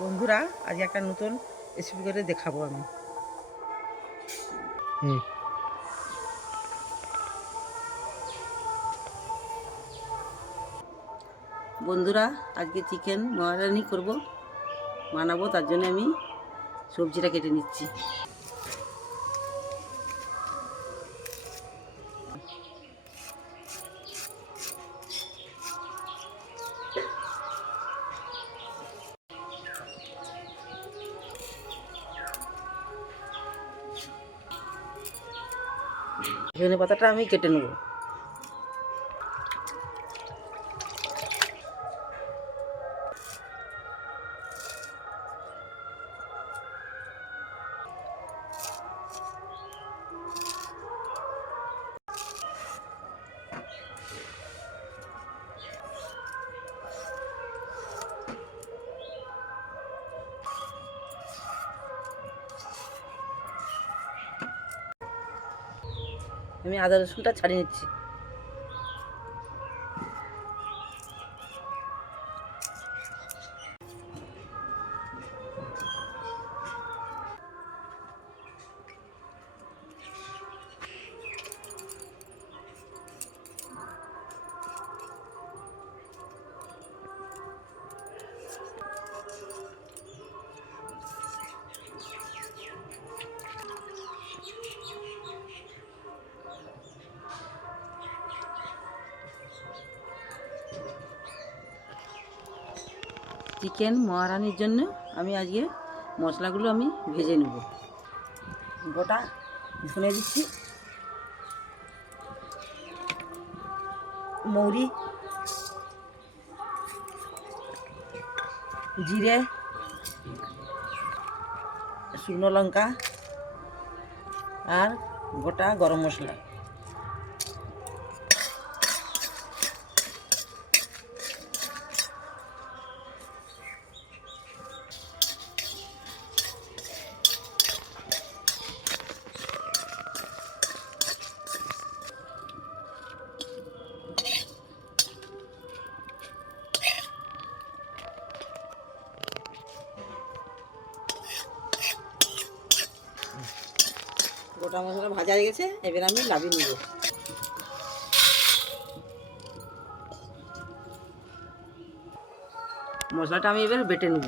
বন্ধুরা আজ একটা নতুন রেসিপি করে দেখাবো আমি। বন্ধুরা আজকে চিকেন মহারানি করব বানাবো তার জন্য আমি সবজিটা কেটে নিচ্ছি। ধনে পাতাটা আমি কেটে নেব। আমি আদা রসুনটা ছাড়িয়ে নিচ্ছি চিকেন মহারানির জন্য আমি আজকে মশলাগুলো আমি ভেজে নেব। গোটা ধনে দিচ্ছি। মৌরি, জিরে, শুকনো লঙ্কা আর গোটা গরম মশলা। গোটা মশলা ভাজা হয়ে গেছে এবার আমি লাভিয়ে নেব। মশলাটা আমি এবার বেটে নেব।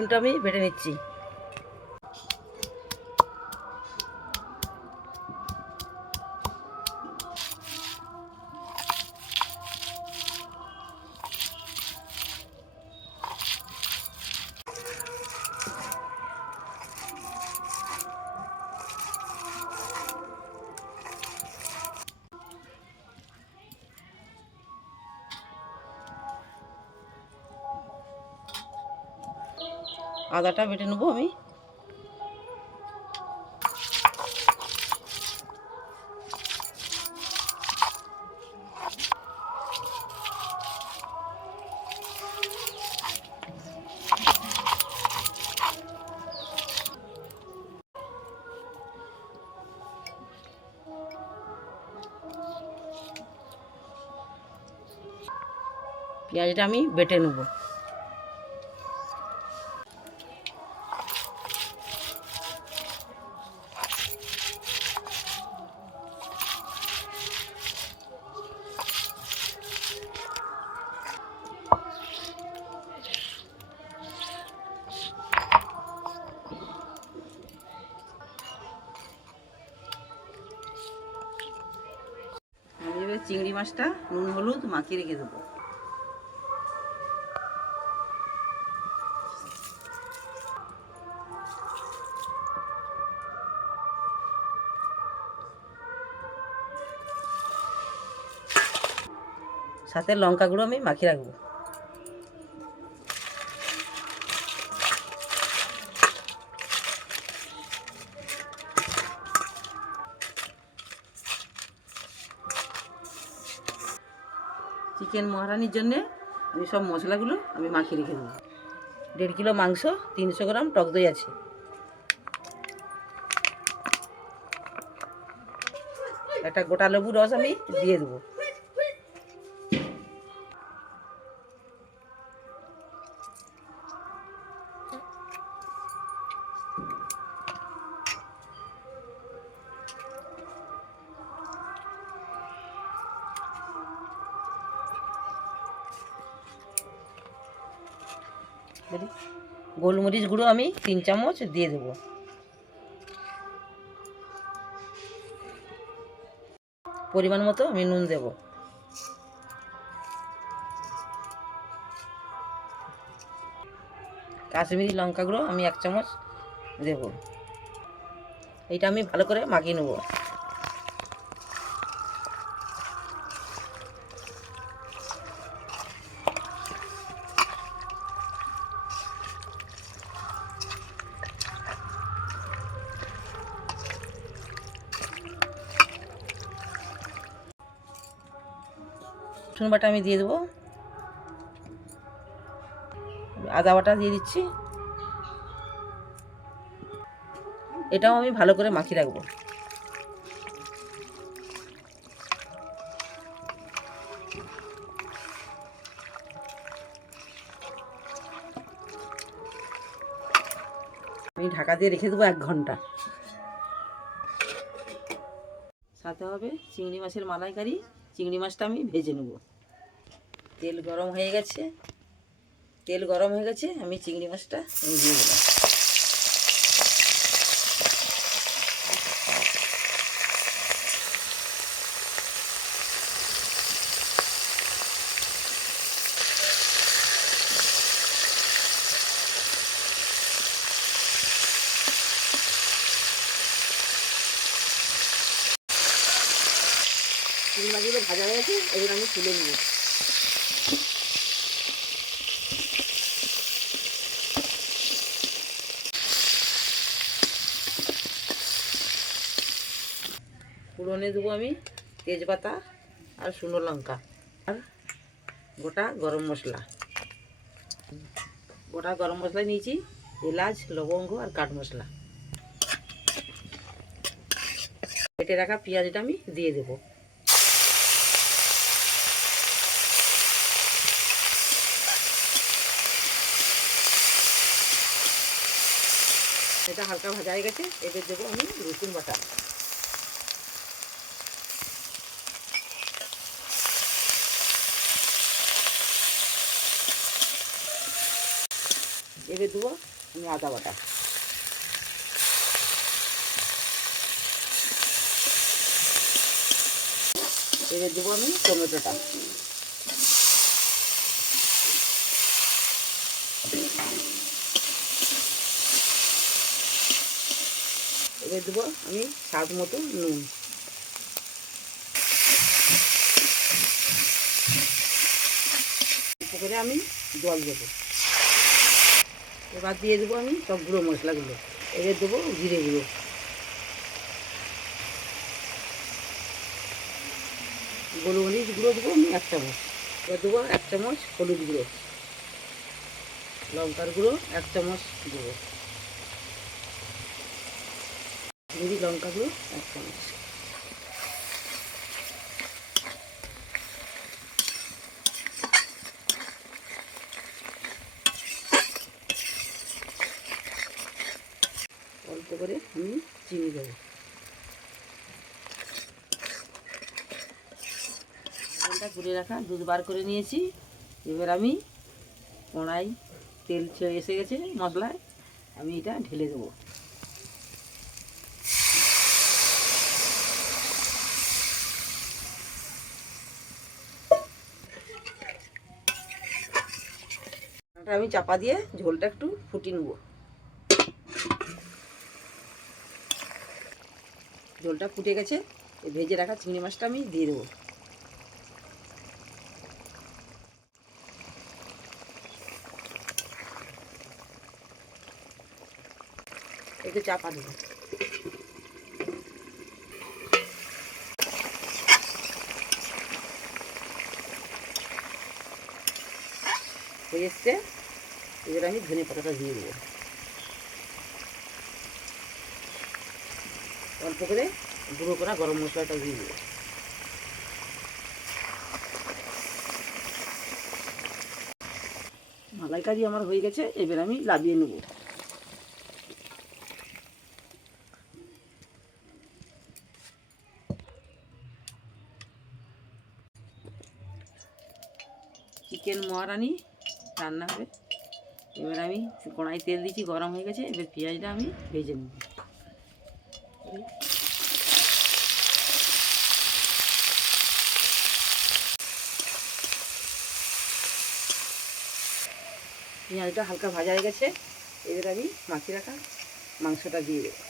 রসুনটা আমি বেটে নিচ্ছি। আদাটা বেটে নেব আমি। পেঁয়াজটা আমি বেটে নেব। চিংড়ি মাছটা নুন হলুদ মাখিয়ে রেখে দেবো। সাথে লঙ্কা গুঁড়ো আমি মাখিয়ে রাখব। চিকেন মহারানির জন্যে আমি সব মশলাগুলো আমি মাখিয়ে রেখে দেবো। দেড় কিলো মাংস, তিনশো গ্রাম টক দই আছে। একটা গোটা লেবু রস আমি দিয়ে দেবো। গোলমরিচ গুঁড়ো আমি তিন চামচ দিয়ে দেবো। পরিমাণ মতো আমি নুন দেব। কাশ্মীরি লঙ্কা গুঁড়ো আমি এক চামচ দেব। এইটা আমি ভালো করে মাখিয়ে নেব। বাটা আমি দিয়ে দেবো। আদা বাটা দিয়ে দিচ্ছি। এটাও আমি ভালো করে মাখিয়ে রাখব। আমি ঢাকা দিয়ে রেখে দেবো এক ঘণ্টা। সাথে হবে চিংড়ি মাছের মালাইকারি। চিংড়ি মাছটা আমি ভেজে নেব। তেল গরম হয়ে গেছে। তেল গরম হয়ে গেছে, আমি চিংড়ি মাছটা দিয়ে দিলাম। চিংড়ি মাছগুলো ভাজা হয়ে গেছে, এবার আমি তুলে নেব ফোড়নে দেবো আমি, তেজপাতা আর শুকনো লঙ্কা। আর গোটা গরম মশলা। গোটা গরম মশলা নিয়েছি, এলাচ, লবঙ্গ আর কাঠ মশলা। কেটে রাখা পেঁয়াজটা আমি দিয়ে দেবো। এটা হালকা ভাজা হয়ে গেছে এবার দেবো আমি রসুন বাটা। এবার দেবো আমি আদা বাটা। এবার দেবো আমি টমেটোটা। এবার দেবো আমি স্বাদ মতো নুন। করে আমি জল দেবো। এবার দিয়ে দেবো আমি সব গুঁড়ো মশলাগুলো। এবার দেবো জিরে গুঁড়ো। গোলমরিচ গুঁড়ো দেবো আমি এক চামচ। এবার দেবো এক চামচ হলুদ গুঁড়ো। লঙ্কার গুঁড়ো এক চামচ দেবো। লঙ্কা গুঁড়ো এক চামচ অল্প করে আমি চিনি দেবো। ঘণ্টা করে রাখা, দুধ বার করে নিয়েছি। এবার আমি কড়াই, তেল এসে গেছে মশলায়। আমি এটা ঢেলে দেবো। আমি চাপা দিয়ে ঝোলটা একটু ফুটিয়ে নেব। ঝোলটা ফুটে গেছে এই ভেজে রাখা চিংড়ি মাছটা আমি দিয়ে দেবো। একটু চাপা দেবো। হয়ে এসছে, এবার আমি ধনে পাতাটা দিয়ে দেবো। অল্প করে গুঁড়ো করা গরম মশলাটা দিয়ে দেবো। মালাইকারি আমার হয়ে গেছে, এবার আমি লাভিয়ে নেব। চিকেন মহারানি রান্না হবে। এবার আমি কড়াই তেল দিচ্ছি গরম হয়ে গেছে, এবার পেঁয়াজটা আমি ভেজে নেব। পেঁয়াজটা হালকা ভাজা হয়ে গেছে। এবার আমি মাখিয়ে রাখা মাংসটা দিয়ে দেবো।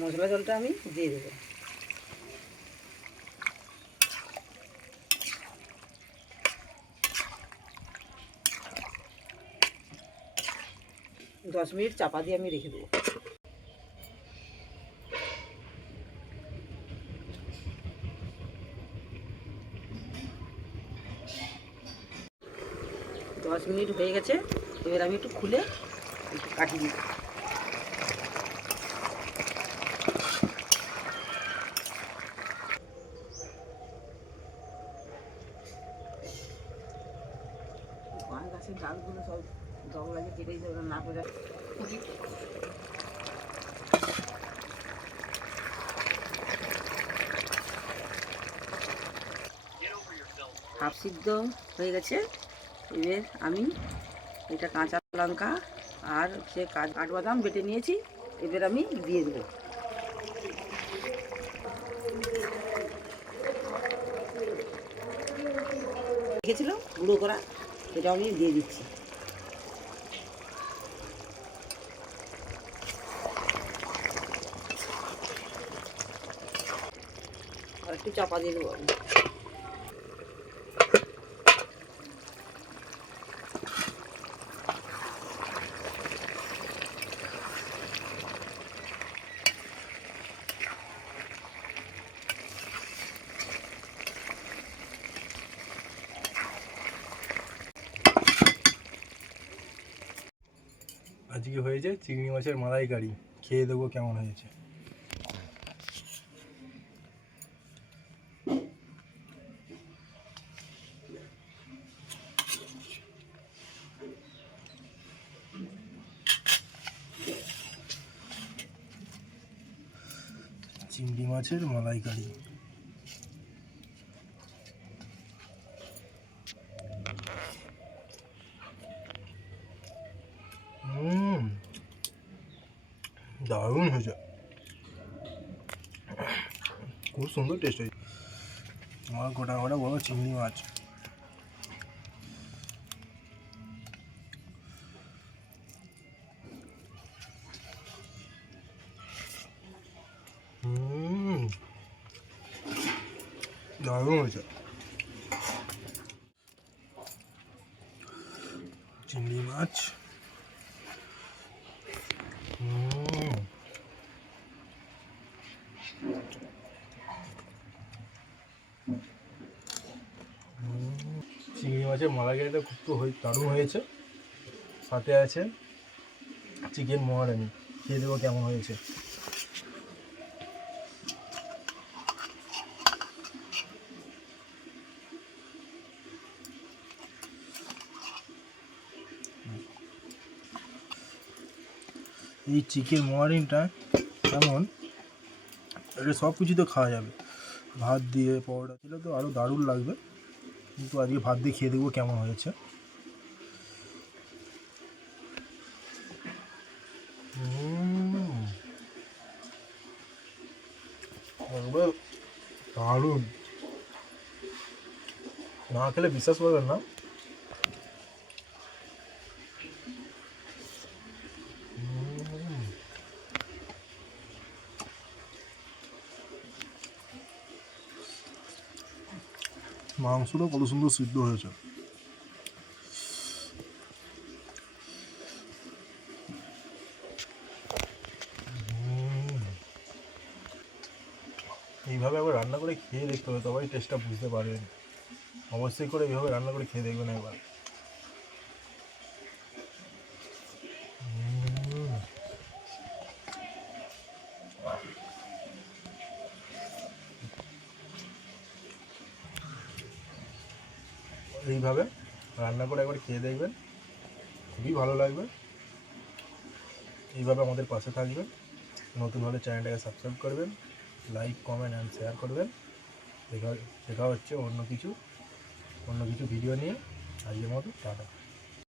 মশলা জলটা আমি দিয়ে দেবো। দশ মিনিট চাপা দিয়ে আমি রেখে দেবো। দশ মিনিট হয়ে গেছে, এবার আমি একটু খুলে একটু কাটিয়ে দিই গাছের ডালগুলো সব কেটে না করে হাফ সিদ্ধ হয়ে গেছে। এবার আমি এটা কাঁচা লঙ্কা আর সে কাঠবাদাম বেটে নিয়েছি, এবার আমি দিয়ে দেবো। রেখেছিল গুঁড়ো করা সেটা আমি দিয়ে দিচ্ছি আর একটু চাপা দিয়ে দেবো আমি। আজকে হয়েছে চিংড়ি মাছের মালাইকারি। খেয়ে দেবো কেমন হয়েছে চিংড়ি মাছের মালাইকারি। দারুণ হয়েছে। খুব সুন্দর টেস্ট হয়েছে। আমার গোটা গোটা বড় চিংড়ি মাছ। চিংড়ি মাছ। চিংড়ি মাছের মালাইকারিটা খুব তো দারুণ হয়েছে। সাথে আছে চিকেন মহারানি। খেয়ে দেবো কেমন হয়েছে। এই চিকেন মহারিনটা কেমন? এটা সব কিছু তো খাওয়া যাবে। ভাত দিয়ে পরোটা ছিল তো আরও দারুণ লাগবে। কিন্তু আজকে ভাত দিয়ে খেয়ে দেখব কেমন হয়েছে। দারুণ। না খেলে বিশ্বাস করবেন না। মাংসটা কত সুন্দর সিদ্ধ হয়েছে। এইভাবে একবার রান্না করে খেয়ে দেখতে হবে তবেই টেস্টটা বুঝতে পারবেন অবশ্যই করে এইভাবে রান্না করে খেয়ে দেখবেন একবার। এইভাবে রান্না করে একবার খেয়ে দেখবেন। খুবই ভালো লাগবে। এইভাবে আমাদের পাশে থাকবেন। নতুন হলে চ্যানেলটাকে সাবস্ক্রাইব করবেন লাইক কমেন্ট অ্যান্ড শেয়ার করবেন। দেখা দেখা হচ্ছে অন্য কিছু অন্য কিছু ভিডিও নিয়ে। আজকের মতো, টাটা।